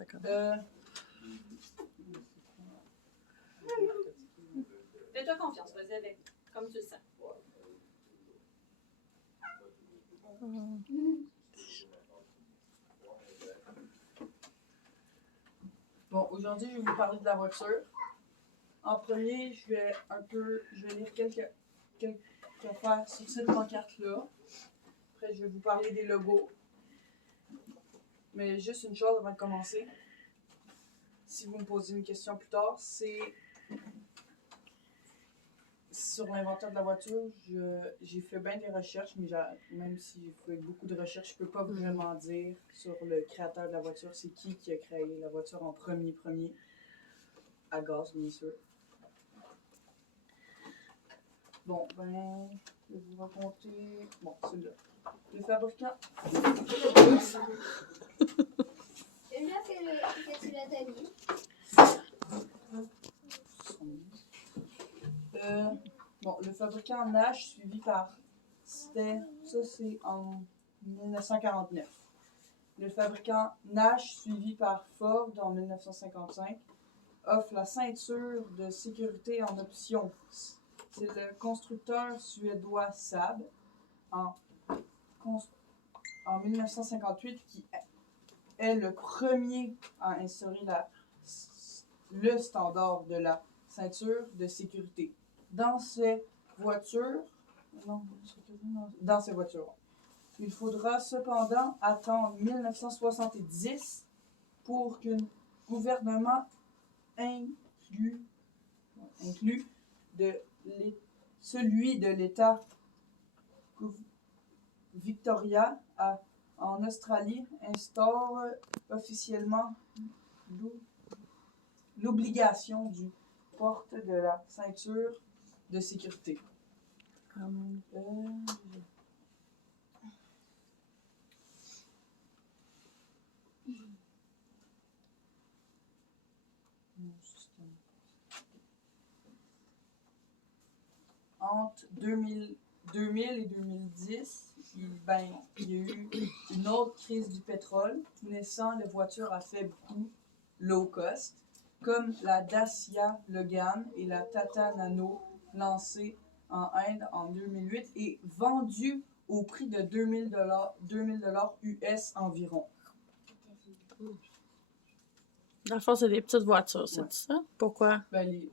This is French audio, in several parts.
50. Fais-toi confiance, vas-y avec, comme tu le sens. Bon, aujourd'hui, je vais vous parler de la voiture. En premier, je vais lire quelques affaires sur cette pancarte-là. Après, je vais vous parler des logos. Mais juste une chose avant de commencer. Si vous me posez une question plus tard, c'est sur l'inventeur de la voiture. J'ai fait bien des recherches, mais même si j'ai fait beaucoup de recherches, je peux pas vraiment dire sur le créateur de la voiture. C'est qui a créé la voiture en premier, à gaz, bien sûr. Bon, ben, je vais vous raconter. Bon, celui-là. Le fabricant. Celui-là, c'est celui-là d'Ali. Bon, le fabricant Nash, suivi par. Ça, c'est en 1949. Le fabricant Nash, suivi par Ford en 1955, offre la ceinture de sécurité en option. C'est le constructeur suédois Saab en 1958 qui est le premier à instaurer le standard de la ceinture de sécurité. Dans ces voitures, il faudra cependant attendre 1970 pour qu'un gouvernement inclus celui de l'État Victoria en Australie instaure officiellement l'obligation du port de la ceinture de sécurité. Entre 2000 et 2010, il y a eu une autre crise du pétrole, naissant les voitures à faible coût, low cost, comme la Dacia Logan et la Tata Nano, lancée en Inde en 2008 et vendue au prix de 2000 $ US environ. Dans le fond, c'est des petites voitures, c'est ça? Pourquoi?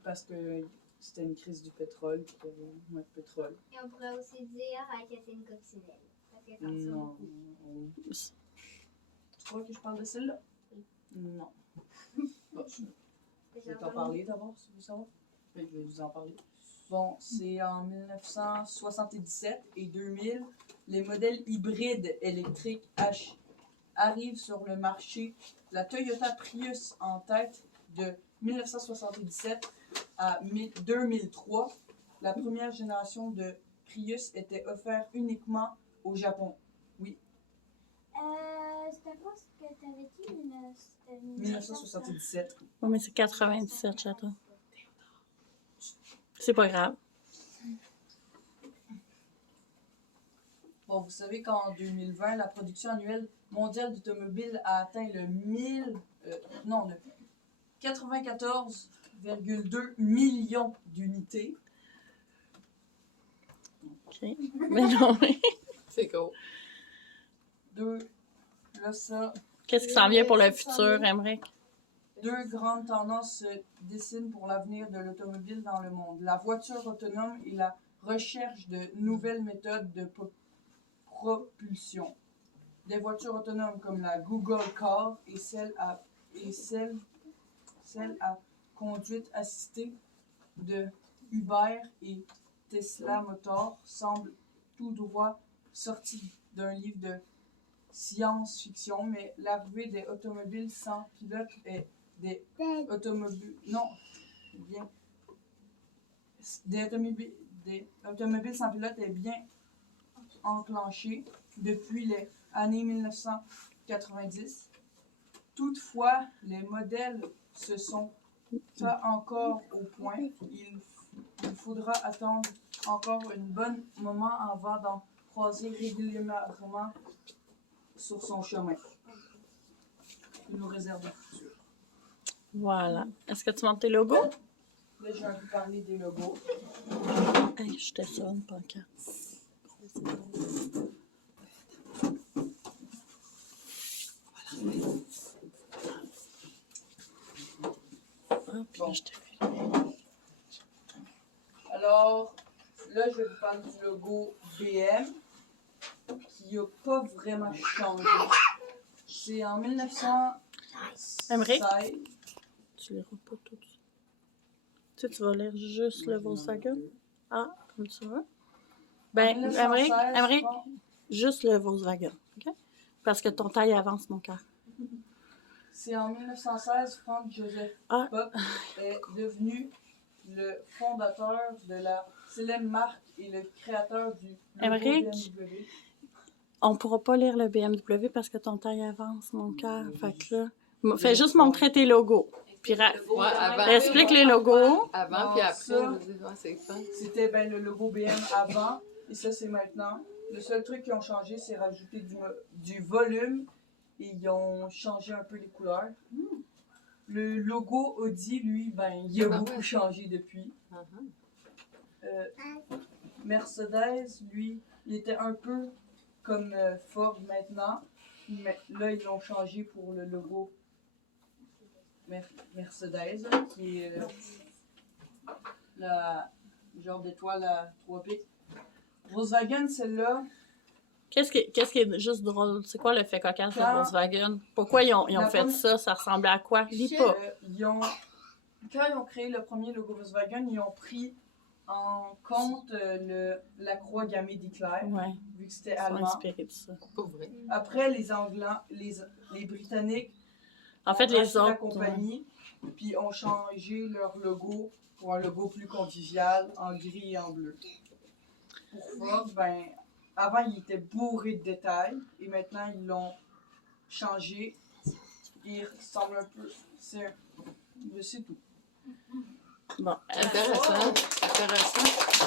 Parce que c'était une crise du pétrole, puis qu'il y avait moins de pétrole. Et on pourrait aussi dire que c'est une coccinelle. Parce que quand Non. Tu crois que je parle de celle-là? Non. Bon, je vais t'en parler d'abord, si vous voulez savoir. Je vais vous en parler. Bon, c'est en 1977 et 2000, les modèles hybrides électriques arrivent sur le marché. La Toyota Prius en tête de 1977 à 2003. La première génération de Prius était offerte uniquement au Japon. Oui. C'était pas ce que tu avais dit, 1977. Oui, mais c'est 97, château. C'est pas grave. Bon, vous savez qu'en 2020, la production annuelle mondiale d'automobiles a atteint le 94,2 millions d'unités. OK. Mais non, oui. C'est cool. Ça. Qu'est-ce qui s'en vient pour le futur, Emmerich? Deux grandes tendances se dessinent pour l'avenir de l'automobile dans le monde. La voiture autonome et la recherche de nouvelles méthodes de propulsion. Des voitures autonomes comme la Google Car et celle à conduite assistée de Uber et Tesla Motors semblent tout droit sortis d'un livre de science-fiction, mais l'arrivée des automobiles sans pilote et des automobiles sans pilote est bien enclenchée depuis les années 1990. Toutefois, les modèles se sont pas encore au point. Il faudra attendre encore un bon moment avant d'en croiser régulièrement sur son chemin. nos réserves futures. Voilà. Est-ce que tu montes tes logos? Là, je vais un peu parler des logos. Hey, je te sonne, pancarte. Ah, puis là, je te fais. Alors, là, je vais vous parler du logo BM, qui n'a pas vraiment changé. C'est en 1916. Émeric? Tu liras pas tout ça. Tu sais, tu vas lire juste le Volkswagen? Ah, comme tu veux. Ben, Émeric, juste le Volkswagen, OK? Parce que ton taille avance, mon cœur. C'est en 1916, Frank Joseph Ah. Popp est devenu le fondateur de la célèbre marque et le créateur du logo Émeric? BMW. On pourra pas lire le BMW parce que ton taille avance, mon cœur. Fait que là, fais juste montrer tes logos. Puis Le logo, Ouais, vraiment. avant. explique les logos. Avant Non, puis après, ça- je veux dire, ouais, c'est fun. C'était ben, le logo BM avant, et ça c'est maintenant. Le seul truc qu'ils ont changé, c'est rajouter du volume, et ils ont changé un peu les couleurs. Le logo Audi, lui, ben, il a Ah beaucoup ouais. changé depuis. Uh-huh. Mercedes, lui, il était un peu comme Ford maintenant, mais là ils l'ont changé pour le logo Mercedes, qui est la genre d'étoile à 3 pics. Volkswagen, celle-là, Qu'est-ce qui est juste drôle? C'est quoi le fait cocasse de Quand- Volkswagen? Pourquoi ils ont La fait première- ça? Ça ressemblait à quoi? Lis pas. quand ils ont créé le premier logo Volkswagen, ils ont pris en compte la croix gammée d'Hitler, Ouais, vu que c'était ils sont allemand. inspirés de ça. Pas vrai. Après, les Anglais, les Britanniques En fait, ont les racheté la autres. compagnie, puis ont changé leur logo pour un logo plus convivial, en gris et en bleu. Pour Ford, ben, avant, il était bourré de détails, et maintenant, ils l'ont changé. Il ressemble un peu... C'est tout. Bon, Intéressant. Intéressant.